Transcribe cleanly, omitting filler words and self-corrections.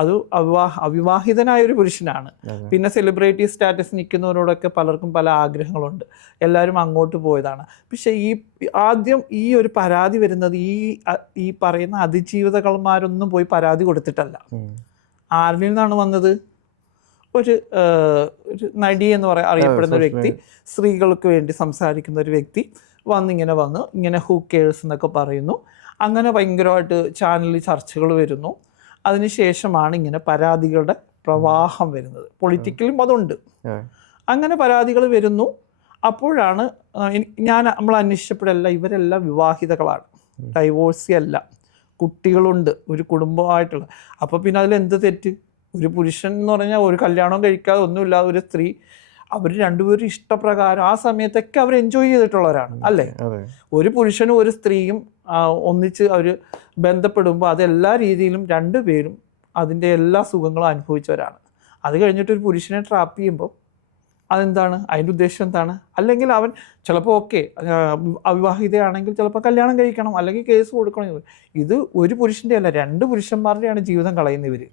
അത് അവിവാഹിതനായ ഒരു പുരുഷനാണ്. പിന്നെ സെലിബ്രിറ്റി സ്റ്റാറ്റസ് നിൽക്കുന്നവരോടൊക്കെ പലർക്കും പല ആഗ്രഹങ്ങളുണ്ട്, എല്ലാവരും അങ്ങോട്ട് പോയതാണ്. പക്ഷെ ആദ്യം ഈ ഒരു പരാതി വരുന്നത് ഈ പറയുന്ന അതിജീവിതകന്മാരൊന്നും പോയി പരാതി കൊടുത്തിട്ടല്ല. ആരിൽ നിന്നാണ് വന്നത്? ഒരു നടി എന്ന് അറിയപ്പെടുന്ന ഒരു വ്യക്തി, സ്ത്രീകൾക്ക് വേണ്ടി സംസാരിക്കുന്ന ഒരു വ്യക്തി ഇങ്ങനെ ഹൂ കെയേഴ്സ് എന്നൊക്കെ പറയുന്നു. അങ്ങനെ ഭയങ്കരമായിട്ട് ചാനലിൽ ചർച്ചകൾ വരുന്നു. അതിനുശേഷമാണ് ഇങ്ങനെ പരാതികളുടെ പ്രവാഹം വരുന്നത്. പൊളിറ്റിക്കലും അതുണ്ട്. അങ്ങനെ പരാതികൾ വരുന്നു. അപ്പോഴാണ് നമ്മൾ അന്വേഷിച്ചപ്പോഴല്ല, ഇവരെല്ലാം വിവാഹിതകളാണ്, ഡൈവോഴ്സി അല്ല, കുട്ടികളുണ്ട്, ഒരു കുടുംബമായിട്ടുള്ള. അപ്പോൾ പിന്നെ അതിലെന്ത് തെറ്റ്? ഒരു പുരുഷൻ എന്ന് പറഞ്ഞാൽ ഒരു കല്യാണം കഴിക്കാതെ ഒന്നുമില്ലാതെ ഒരു സ്ത്രീ, അവർ രണ്ടുപേരും ഇഷ്ടപ്രകാരം ആ സമയത്തൊക്കെ അവർ എൻജോയ് ചെയ്തിട്ടുള്ളവരാണ്, അല്ലേ? ഒരു പുരുഷനും ഒരു സ്ത്രീയും ഒന്നിച്ച് അവർ ബന്ധപ്പെടുമ്പോൾ അതെല്ലാ രീതിയിലും രണ്ടുപേരും അതിൻ്റെ എല്ലാ സുഖങ്ങളും അനുഭവിച്ചവരാണ്. അത് കഴിഞ്ഞിട്ട് ഒരു പുരുഷനെ ട്രാപ്പ് ചെയ്യുമ്പോൾ അതെന്താണ്? അതിൻ്റെ ഉദ്ദേശം എന്താണ്? അല്ലെങ്കിൽ അവൻ ചിലപ്പോൾ അവിവാഹിതയാണെങ്കിൽ ചിലപ്പോൾ കല്യാണം കഴിക്കണം, അല്ലെങ്കിൽ കേസ് കൊടുക്കണം. ഇത് ഒരു പുരുഷൻ്റെ അല്ല, രണ്ട് പുരുഷന്മാരുടെയാണ് ജീവിതം കളയുന്നവർ.